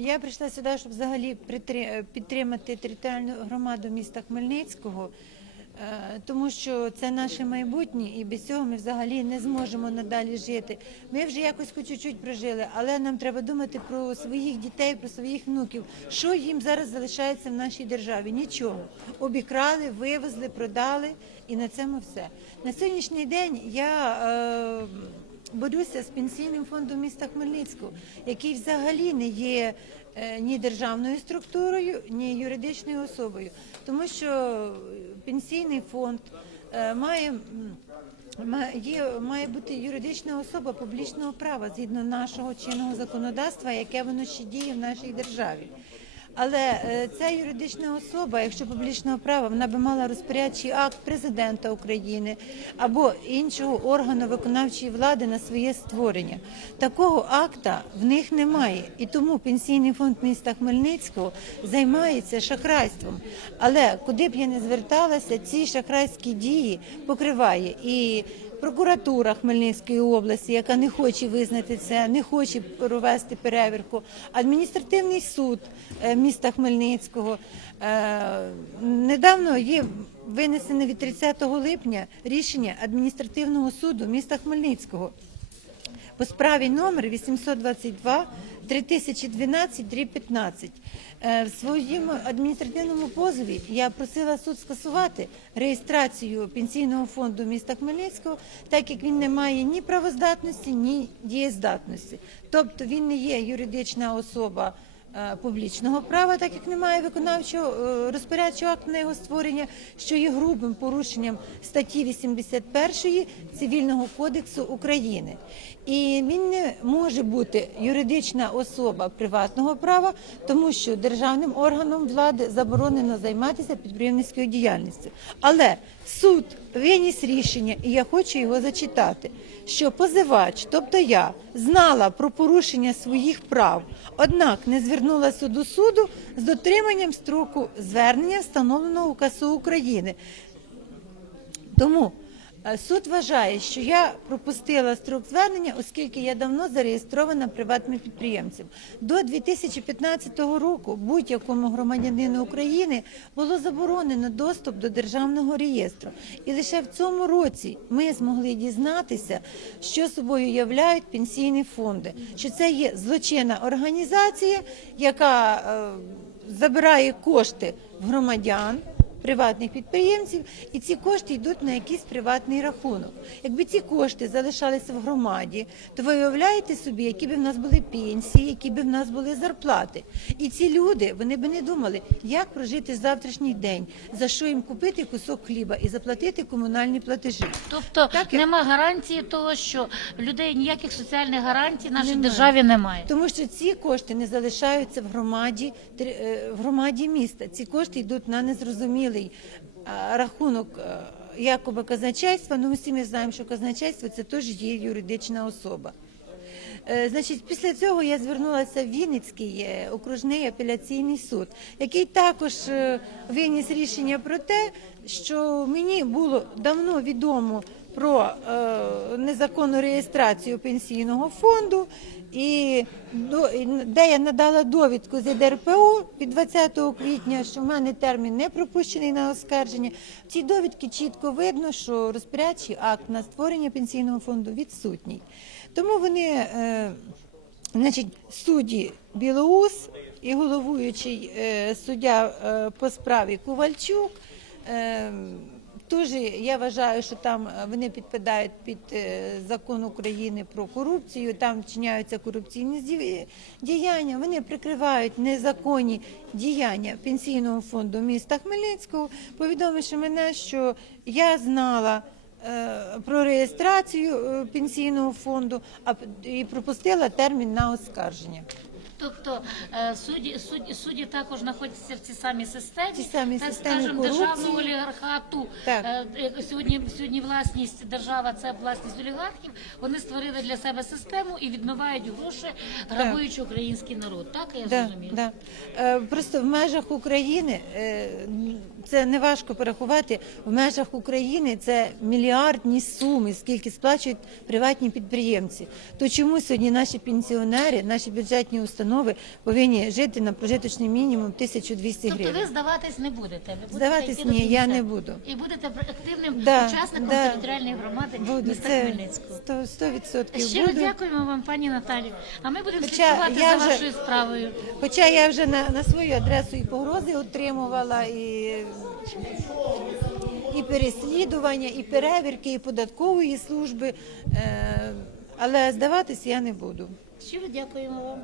Я прийшла сюди, щоб взагалі підтримати територіальну громаду міста Хмельницького, е, тому що це наше майбутнє, і без цього ми взагалі не зможемо надалі жити. Ми вже якось хоч чуть-чуть прожили, але нам треба думати про своїх дітей, про своїх внуків. Що їм зараз залишається в нашій державі? Нічого. Обікрали, вивезли, продали, і на цьому все. На сьогоднішній день я. Е, борюся з пенсійним фондом міста Хмельницького, який взагалі не є е, ні державною структурою, ні юридичною особою, тому що пенсійний фонд е, має. Є, має бути юридична особа публічного права згідно нашого чинного законодавства, яке воно ще діє в нашій державі. Але е, ця юридична особа, якщо публічного права, вона би мала розпорядчий акт президента України або іншого органу виконавчої влади на своє створення. Такого акта в них немає, і тому пенсійний фонд міста Хмельницького займається шахрайством. Але куди б я не зверталася, ці шахрайські дії покриває і. Прокуратура Хмельницької області, яка не хоче визнати це, не хоче провести перевірку. Адміністративний суд е, міста Хмельницького Е, недавно є винесене від 30 липня рішення адміністративного суду міста Хмельницького по справі номер 822 3012 15. Е, В своєму адміністративному позові я просила суд скасувати реєстрацію пенсійного фонду міста Хмельницького, так як він не має ні правоздатності, ні дієздатності. Тобто він не є юридична особа публічного права, так як немає виконавчого е, розпорядчого акту на його створення, що є грубим порушенням статті 81 Цивільного кодексу України. І він не може бути юридична особа приватного права, тому що державним органом влади заборонено займатися підприємницькою діяльністю. Але суд виніс рішення, і я хочу його зачитати, що позивач, тобто я, знала про порушення своїх прав, однак не звернулася до суду з дотриманням строку звернення, встановленого у КСУ України. Тому суд вважає, що я пропустила строк звернення, оскільки я давно зареєстрована приватним підприємцем. До 2015 року будь-якому громадянину України було заборонено доступ до державного реєстру. І лише в цьому році ми змогли дізнатися, що собою являють пенсійні фонди, що це є злочинна організація, яка е, забирає кошти громадян приватних підприємців, і ці кошти йдуть на якийсь приватний рахунок. Якби ці кошти залишалися в громаді, то ви уявляєте собі, які б в нас були пенсії, які б в нас були зарплати. І ці люди вони б не думали, як прожити завтрашній день, за що їм купити кусок хліба і заплатити комунальні платежі. Тобто Так, як- нема гарантії того, що людей ніяких соціальних гарантій в нашій Немає. державі немає. Тому що ці кошти не залишаються в громаді е, в громаді міста. Ці кошти йдуть на незрозумілий а, рахунок е, якоби казначейства. Ну, ми всі ми знаємо, що казначейство це теж є юридична особа. Е, Значить, після цього я звернулася в Вінницький е, окружний апеляційний суд, який також виніс рішення про те, що мені було давно відомо про е, незаконну реєстрацію пенсійного фонду, і де я надала довідку з ДРПО від 20 квітня, що в мене термін не пропущений на оскарження. В цій довідці чітко видно, що розпорядчий акт на створення пенсійного фонду відсутній. Тому вони, е, значить, судді Білоус і головуючий е, суддя по справі Ковальчук. Теж я вважаю, що там е, вони підпадають під е, закон України про корупцію, там вчиняються корупційні діяння. Вони прикривають незаконні діяння пенсійного фонду міста Хмельницького, повідомивши мене, що я знала. е, Про реєстрацію пенсійного фонду і пропустила термін на оскарження. Тобто е, судді, судді, судді також знаходяться в цій самій системі, Цій самій так скажемо, державного олігархату. Так. Е, сьогодні, сьогодні власність держава це власність олігархів. Вони створили для себе систему і відмивають гроші, грабуючи український народ. Так я Да, зрозуміла? да. Е, Просто в межах України е, це не важко порахувати. В межах України це мільярдні суми, скільки сплачують приватні підприємці. То чому сьогодні наші пенсіонери, наші бюджетні установи установи повинні жити на прожиточний мінімум 1200 Тобто гривень. ви здаватись не будете. Ви Здаватись ні, я не буду. І будете активним Да, учасником да. територіальної громади Буду міста Хмельницького. 100%, 100% Щиро буду. дякуємо вам, пані Наталі. А ми будемо слідкувати за вже- вашою справою. Хоча я вже на, на свою адресу і погрози отримувала, і, і переслідування, і перевірки, і податкової служби. Е, але здаватись я не буду. Щиро дякуємо вам.